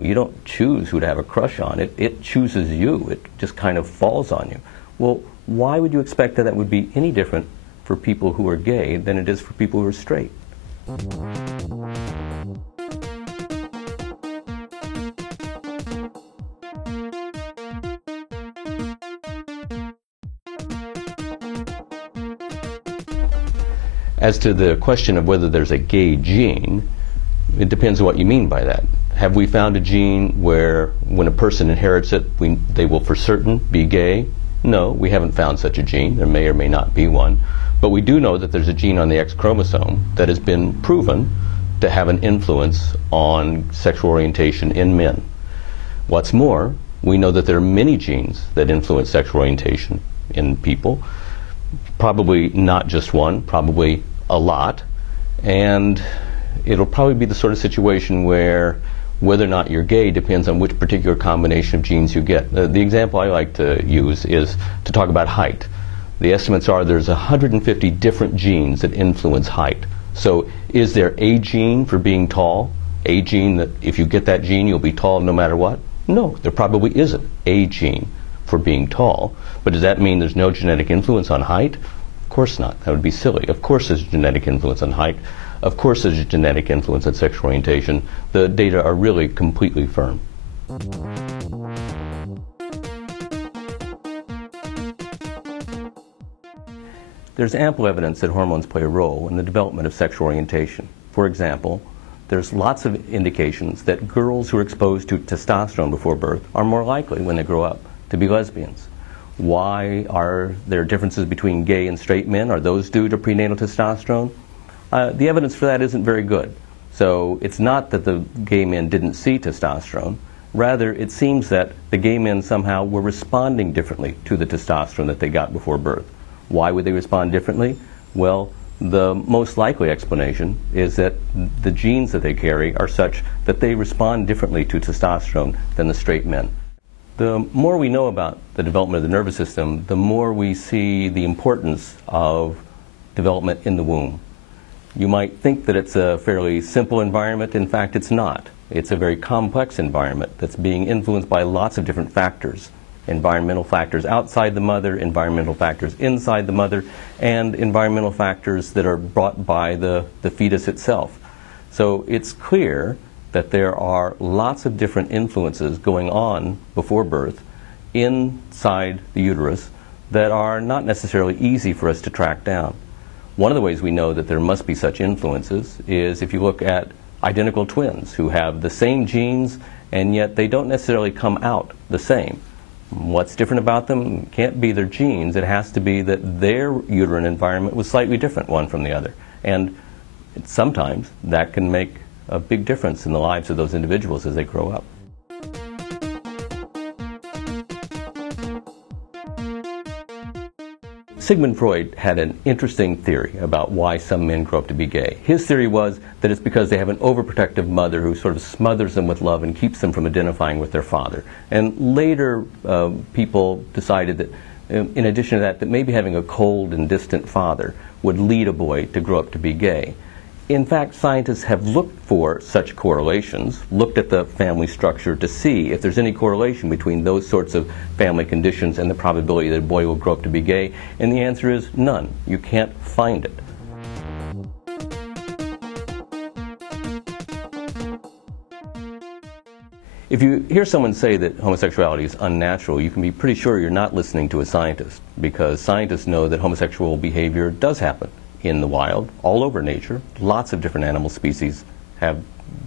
You don't choose who to have a crush on. It chooses you. It just kind of falls on you. Well, why would you expect that that would be any different for people who are gay than it is for people who are straight? As to the question of whether there's a gay gene, it depends on what you mean by that. Have we found a gene where when a person inherits it, they will for certain be gay? No, we haven't found such a gene. There may or may not be one. But we do know that there's a gene on the X chromosome that has been proven to have an influence on sexual orientation in men. What's more, we know that there are many genes that influence sexual orientation in people. Probably not just one, probably a lot. And it'll probably be the sort of situation where whether or not you're gay depends on which particular combination of genes you get. The example I like to use is to talk about height. The estimates are there's 150 different genes that influence height. So is there a gene for being tall? A gene that if you get that gene you'll be tall no matter what? No, there probably isn't a gene for being tall. But does that mean there's no genetic influence on height? Of course not. That would be silly. Of course there's genetic influence on height. Of course there's a genetic influence on sexual orientation. The data are really completely firm. There's ample evidence that hormones play a role in the development of sexual orientation. For example, there's lots of indications that girls who are exposed to testosterone before birth are more likely when they grow up to be lesbians. Why are there differences between gay and straight men? Are those due to prenatal testosterone? The evidence for that isn't very good. So it's not that the gay men didn't see testosterone. Rather, it seems that the gay men somehow were responding differently to the testosterone that they got before birth. Why would they respond differently? Well, the most likely explanation is that the genes that they carry are such that they respond differently to testosterone than the straight men. The more we know about the development of the nervous system, the more we see the importance of development in the womb. You might think that it's a fairly simple environment. In fact, it's not. It's a very complex environment that's being influenced by lots of different factors. Environmental factors outside the mother, environmental factors inside the mother, and environmental factors that are brought by the fetus itself. So it's clear that there are lots of different influences going on before birth inside the uterus that are not necessarily easy for us to track down. One of the ways we know that there must be such influences is if you look at identical twins who have the same genes and yet they don't necessarily come out the same. What's different about them? It can't be their genes. It has to be that their uterine environment was slightly different one from the other. And sometimes that can make a big difference in the lives of those individuals as they grow up. Sigmund Freud had an interesting theory about why some men grow up to be gay. His theory was that it's because they have an overprotective mother who sort of smothers them with love and keeps them from identifying with their father. And later people decided that in addition to that, that maybe having a cold and distant father would lead a boy to grow up to be gay. In fact, scientists have looked for such correlations, looked at the family structure to see if there's any correlation between those sorts of family conditions and the probability that a boy will grow up to be gay, and the answer is none. You can't find it. If you hear someone say that homosexuality is unnatural, you can be pretty sure you're not listening to a scientist, because scientists know that homosexual behavior does happen in the wild, all over nature. Lots of different animal species have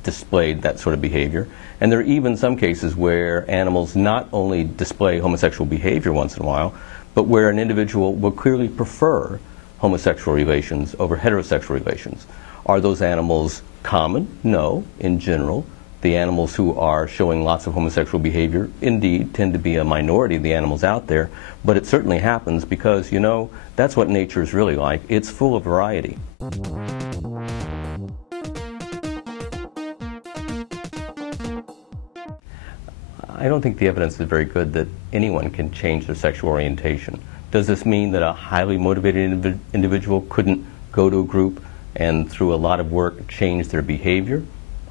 displayed that sort of behavior. And there are even some cases where animals not only display homosexual behavior once in a while, but where an individual will clearly prefer homosexual relations over heterosexual relations. Are those animals common? No, in general. The animals who are showing lots of homosexual behavior indeed tend to be a minority of the animals out there, but it certainly happens because, you know, that's what nature is really like. It's full of variety. I don't think the evidence is very good that anyone can change their sexual orientation. Does this mean that a highly motivated individual couldn't go to a group and through a lot of work change their behavior?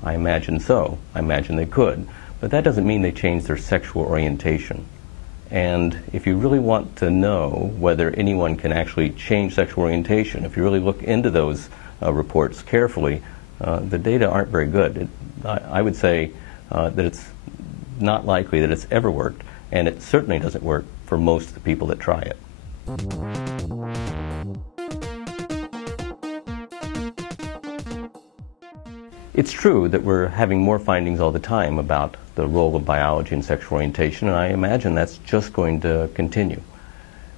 I imagine so. I imagine they could. but that doesn't mean they change their sexual orientation. And if you really want to know whether anyone can actually change sexual orientation, if you really look into those reports carefully, the data aren't very good. I would say that it's not likely that it's ever worked, and it certainly doesn't work for most of the people that try it. It's true that we're having more findings all the time about the role of biology in sexual orientation, and I imagine that's just going to continue.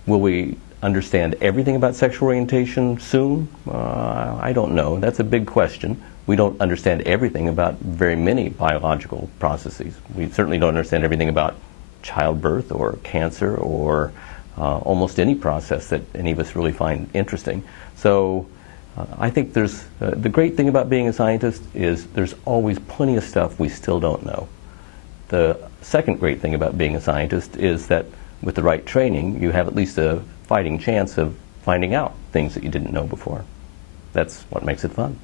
Will we understand everything about sexual orientation soon? I don't know. That's a big question. We don't understand everything about very many biological processes. We certainly don't understand everything about childbirth or cancer or almost any process that any of us really find interesting. So I think there's the great thing about being a scientist is there's always plenty of stuff we still don't know. The second great thing about being a scientist is that with the right training, you have at least a fighting chance of finding out things that you didn't know before. That's what makes it fun.